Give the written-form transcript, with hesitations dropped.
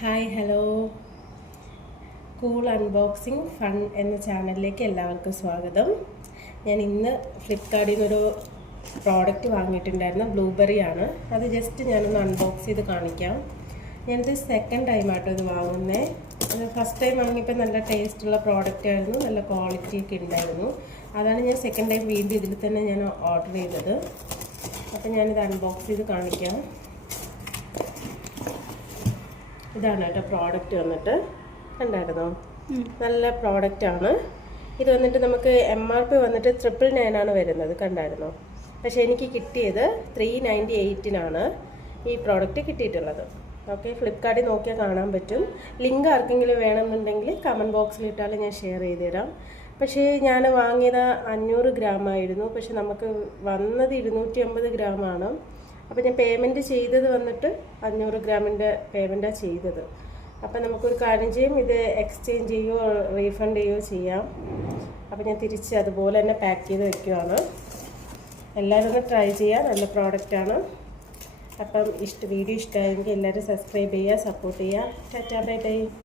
Hi hello cool unboxing fun എന്ന ചാനലിലേക്ക് എല്ലാവർക്കും സ്വാഗതം. ഞാൻ ഇന്ന് ഫ്ലിപ്കാർട്ടിൽ നിന്നൊരു പ്രോഡക്റ്റ് വാങ്ങിയിട്ടുണ്ടായിരുന്നു. ബ്ലൂബെറി ആണ്. അത് ജസ്റ്റ് ഞാനൊന്ന് അൺബോക്സ് ചെയ്ത് കാണിക്കാം. ഞാനിത് സെക്കൻഡ് ടൈമായിട്ടോ ഇത് വാങ്ങുന്നത്. ഫസ്റ്റ് ടൈം വാങ്ങിയപ്പോൾ നല്ല ടേസ്റ്റുള്ള പ്രോഡക്റ്റ് ആയിരുന്നു, നല്ല ക്വാളിറ്റി ഒക്കെ ഉണ്ടായിരുന്നു. അതാണ് ഞാൻ സെക്കൻഡ് ടൈം വീണ്ടും ഇതിൽ തന്നെ ഞാൻ ഓർഡർ ചെയ്തത്. അപ്പം ഞാനിത് അൺബോക്സ് ചെയ്ത് കാണിക്കാം. ഇതാണ് കേട്ടോ പ്രോഡക്റ്റ് വന്നിട്ട്, കണ്ടായിരുന്നോ? നല്ല പ്രോഡക്റ്റാണ് ഇത്. വന്നിട്ട് നമുക്ക് MRP വന്നിട്ട് 999 വരുന്നത്, കണ്ടായിരുന്നോ? പക്ഷേ എനിക്ക് കിട്ടിയത് 398 ഈ പ്രോഡക്റ്റ് കിട്ടിയിട്ടുള്ളത്. ഓക്കെ, ഫ്ലിപ്കാർട്ടിൽ നോക്കിയാൽ കാണാൻ പറ്റും. ലിങ്ക് ആർക്കെങ്കിലും വേണമെന്നുണ്ടെങ്കിൽ കമൻറ്റ് ബോക്സിൽ ഇട്ടാൽ ഞാൻ ഷെയർ ചെയ്ത് തരാം. പക്ഷേ ഞാൻ വാങ്ങിയത് 500 ഗ്രാമായിരുന്നു. പക്ഷെ നമുക്ക് വന്നത് 250 ഗ്രാമാണ്. അപ്പോൾ ഞാൻ പേയ്മെൻറ്റ് ചെയ്തത് വന്നിട്ട് 500 ഗ്രാമിൻ്റെ പേയ്മെൻറ്റാണ് ചെയ്തത്. അപ്പോൾ നമുക്കൊരു കാര്യം ചെയ്യും, ഇത് എക്സ്ചേഞ്ച് ചെയ്യുകയോ റീഫണ്ട് ചെയ്യുകയോ ചെയ്യാം. അപ്പോൾ ഞാൻ തിരിച്ച് അതുപോലെ തന്നെ പാക്ക് ചെയ്ത് വെക്കുകയാണ്. എല്ലാവരും ഒന്ന് ട്രൈ ചെയ്യുക, നല്ല പ്രോഡക്റ്റാണ്. അപ്പം വീഡിയോ ഇഷ്ടമായെങ്കിൽ എല്ലാവരും സബ്സ്ക്രൈബ് ചെയ്യുക, സപ്പോർട്ട് ചെയ്യുക. Tata bye bye.